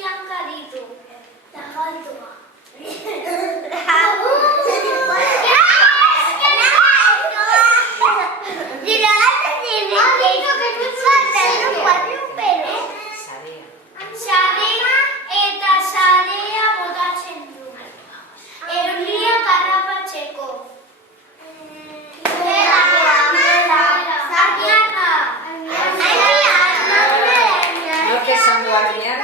hanka ditu. Lagartoa. Sarea eta sarea botatzen du. Eulia garrapatzeko. Nork esan du argian?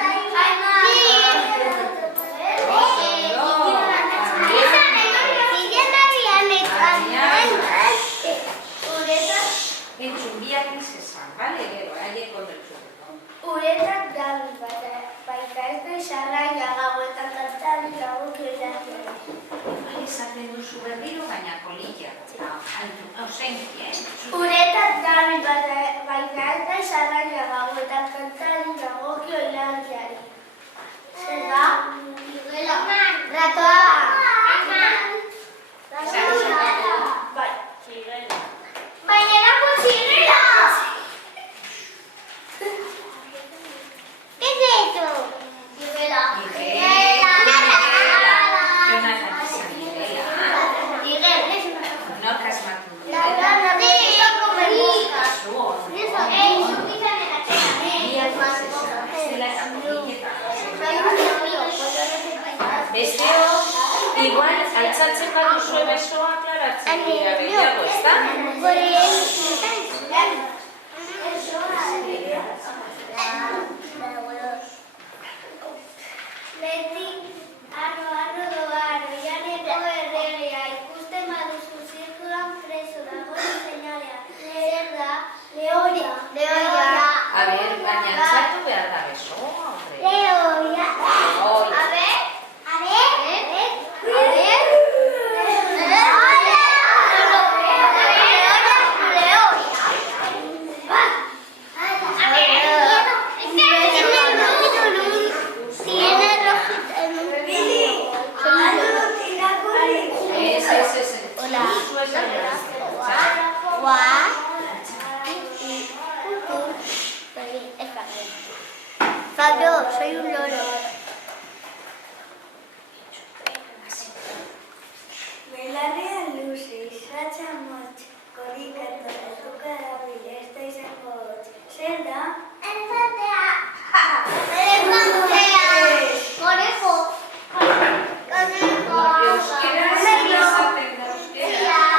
Entzun, biak izan, bale, gero, haiek kondeltzuteko. Uretak gabi, baita ez da xarraia gauetan kantari gauketan. Esaten duzu berriro, baina kolilla. Uretak gabi, baita ez da xarraia gauetan kantari gauketan ilargiari. Zer da? Ratoa! Bai, txirela. Baina erako txirela! ¿Qué es eso? Txirela. Jonathan izan direla. Nork asmatu du. Besteo, igual, altzatzen baduzue besoa aklaratzen dira gehiago, ezta? Beti, arro doaro, janeko erregea, ikusten baduzu zirkulan preso dagoen seinalea. Zer da? Lehoia. A ber, baina altzatu behar da besoa, hombre. Lehoia. Lehoia. A ver. Fabio, soy un loro. Belarrean luze, izatza motz, korikatu, etuka dabil, ez da izango hotz. Zer da? Elefantea! Elefantea! Conejo! Euskaraz esaten da, euskaraz.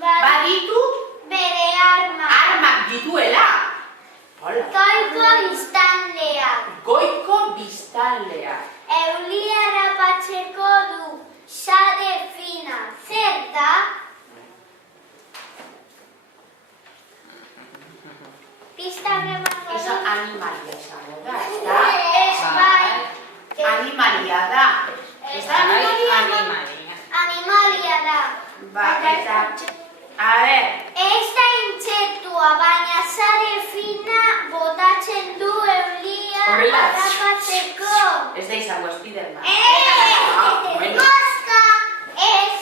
Baditu bere arma. armak dituela. Goiko biztanleak. Goiko biztanleak. Eulia harrapatzeko du sare fina. Zer da? Pista emango Eso dut. animalia izango da, ezta? Ez bai. Animalia da. Ez da animalia? Animalia da. Ba, eta... A ver, Ez da intsektua, baina sare fina botatzen du eulia Horrela. harrapatzeko. ez da izango Spiderman. Bueno. Mosca! Ez!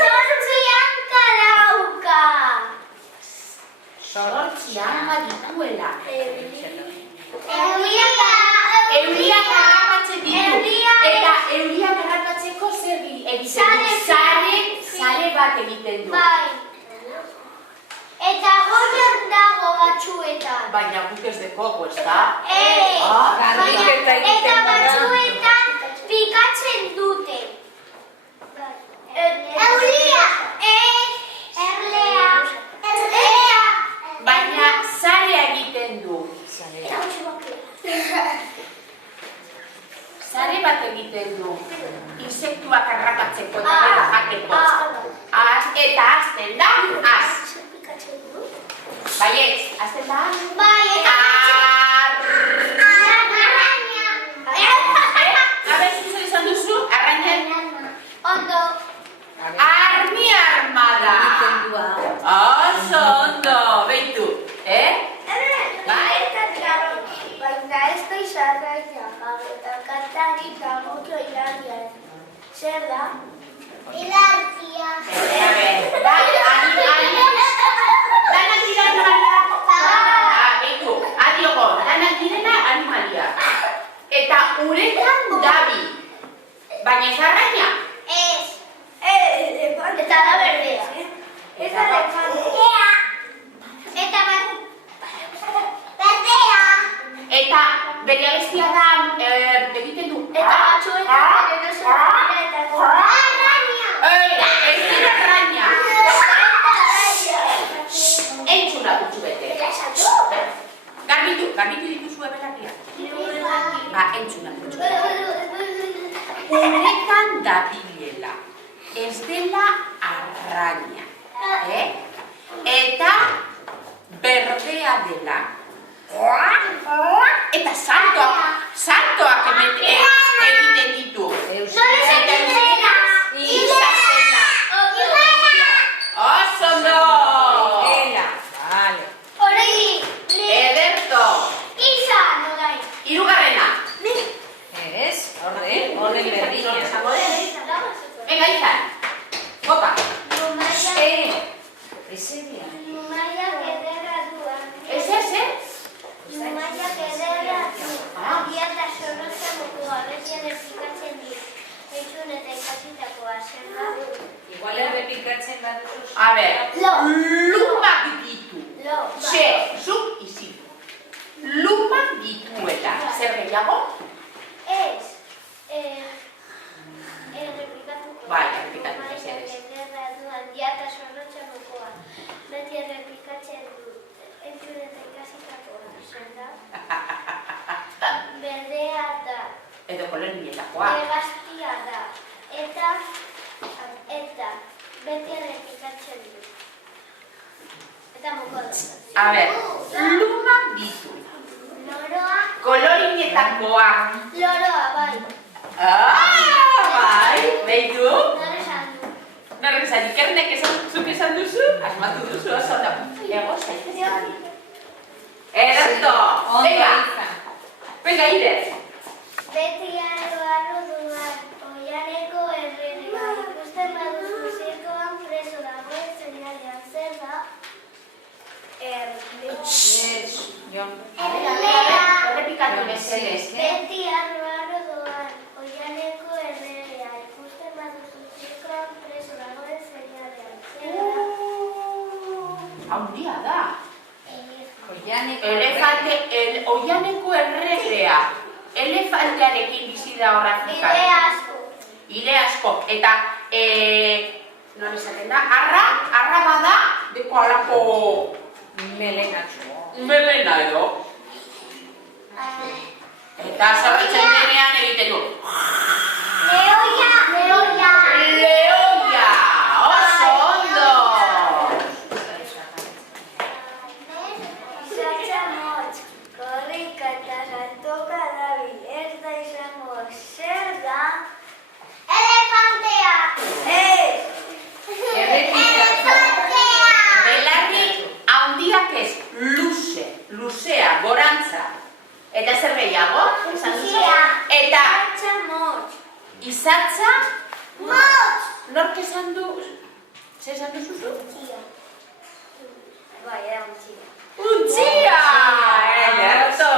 Zortzi hanka dauka! Zortzi arma dituela. Eulia harrapatzen ditu. Eta eulia harrapatzeko zer egiten du? Sare bat egiten du. Bai. Eta goian dago batzuetan. Baina guk ez dekogu, ezta? Garbiketa egiten Eta bada. batzuetan pikatzen dute. Eulia! Erlea! Baina sare egiten du. Sare bat egiten du. Insektuak harrapatzeko eta bera jateko. Eta azten da, az. Baietz, azten da, Bai, eta Arr. Zamutxo ilargian. Zer da? Ilargia. Danak dira animalia? Beitu, adioko, danak direna animalia. Eta uretan dabi. Baina ez arraina? Ez. Eta da berdea. Ez da elefantea. Eta berdea. Eta bere abestia da egiten du. Eta batzuetan ere oso arraina. Ez dira arraina. Entzuna dutzu bete. Garbitu dituzu ebelakia. Entzuna dutzu bete. Uretan dabilela. Ez dela arraina. Eta berdea dela. Eta saltoak egiten ditu. Eta izaten da. Oso ondo! Vale. Ederto! Hirugarrena. Ez, orden berdina. Venga, Izan. Bota. Ezeria. Ez? Igual errepikatzen baduzu. A ber, lumak ditu. Zuk izi. Lumak dituela. Zer gehiago? Bai, errepikatu mesedez. Beti errepikatzen dut. Entzun eta ikasitakoa. Zer da? Berdea da. Edo kolonietakoa. Hegaztia da. Eta beti errepikatzen dut. Eta moko da. A ber, lumak ditu. Loroa. Kolorinetakoa. Loroa, bai. Bai, behitu. Nore esan du. Norrek esan, Ikernek zuk esan duzu? Asmatu duzu oso da. Ego, zaitezen. Ederto! Venga, Ider. Beti arro duan, oianeko erregea. Ikusten baduzu zirkoan preso dagoen seinalean. Zer da? Errepikatu mesedez. Beti arro doan, oianeko erregea. Ikusten baduzu zirkoan preso dagoen seinalean. Zer da? Haundia da. Elefante. Oianeko erregea. Elefantearekin bizi da horratik. Ile asko. Eta, non esaten da, arra bada, deko alako melena edo. Eta zorretzen denean egiten du. Leoia! Oso ondo! Izatza motz, korrika eta saltoka dabil, ez da izango. Zer da? Elefantea! Ez! Belarri handiak ez, luzea, gorantza. Eta zer gehiago? Esan duzu? Eta Izatza motz. izatza? Motz! Nork esan du? Zer esan duzu? Bai, era untxia. Untxia! Ederto!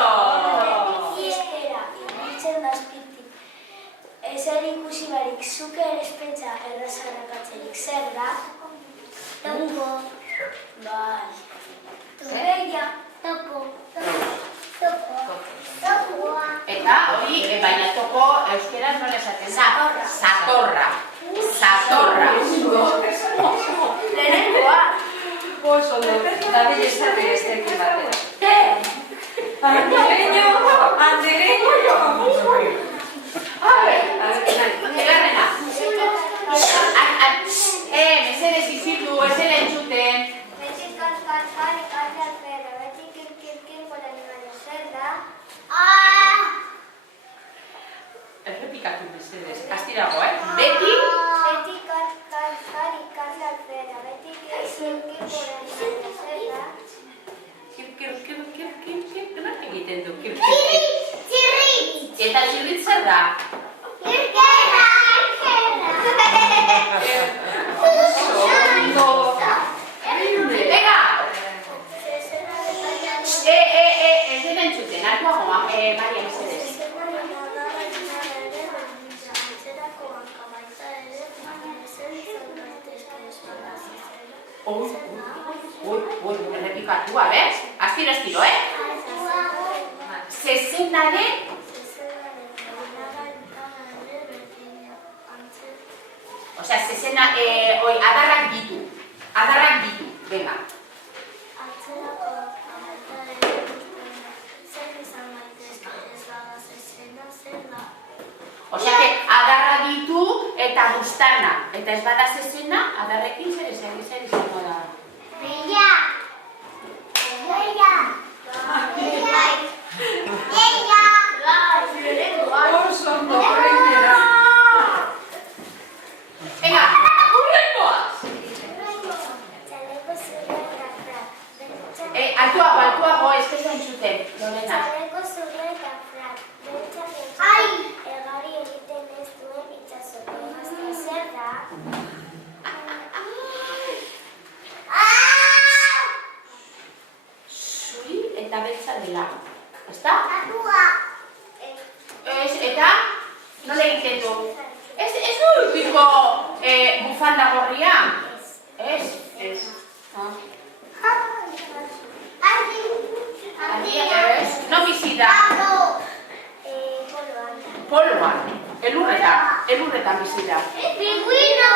Iestera, ibiltzen dazpitik. Ezer ikusi barik, zuke erespentsa errazarrakatzerik. Zer da? Topo. Bai. Topeia. Topo. Topoa. Eta hori, baina topo euskeraz nola esaten da? Zatorra. Lehenengoa. Oso ondo. Dabil esaten estekin batera. Egarrena. Mesedez izitu, ez zela entzuten. Beti kar, alfera. Beti kir, por animales. Zer da? Errepikatu mesedez. Astirago, Beti? Beti kar, alfera. Beti kir, por animales. Zer da? Nork egiten du? Eta txirrit zer da? Venga! Ez dira entzuten, altuagoa, Maria Mercedes. Errepikatu, a ver? Astiro, Zezenaren... Osea, zezena, adarrak ditu, venga. Osea, adarra ditu eta buztana. Eta ez bada zezena, adarrekin zer izango da. Bella! Venga, urrengoaz! Altuago, ez que zain zuten, Lorena. Txaleko zure eta frak, beltzak egari egiten ez duen itxasoko emazte zer da? Zuri eta beltza dela, ezta? Atua! Eta, nola egiten du? Ez du urtiko bufanda gorria? Ez. No bizi da. Poloan. Elurretan bizi da. Pingüino!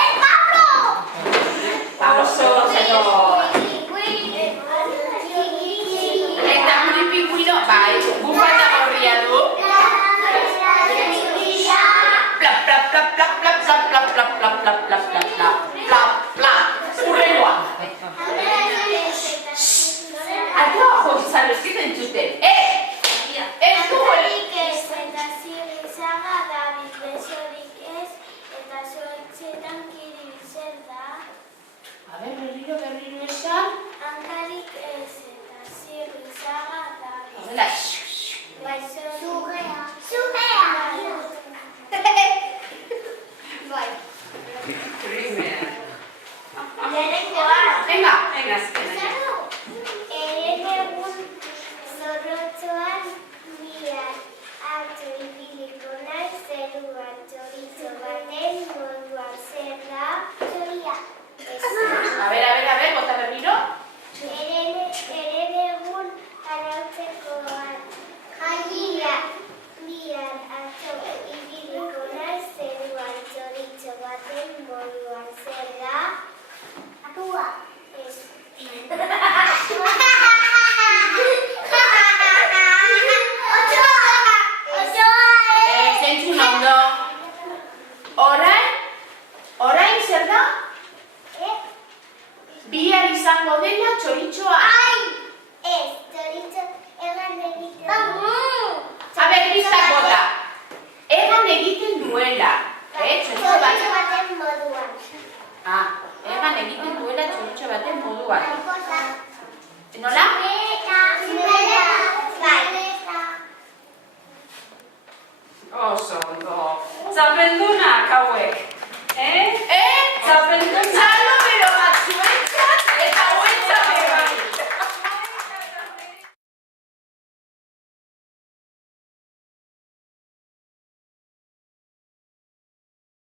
¡El Pablo! Pablo,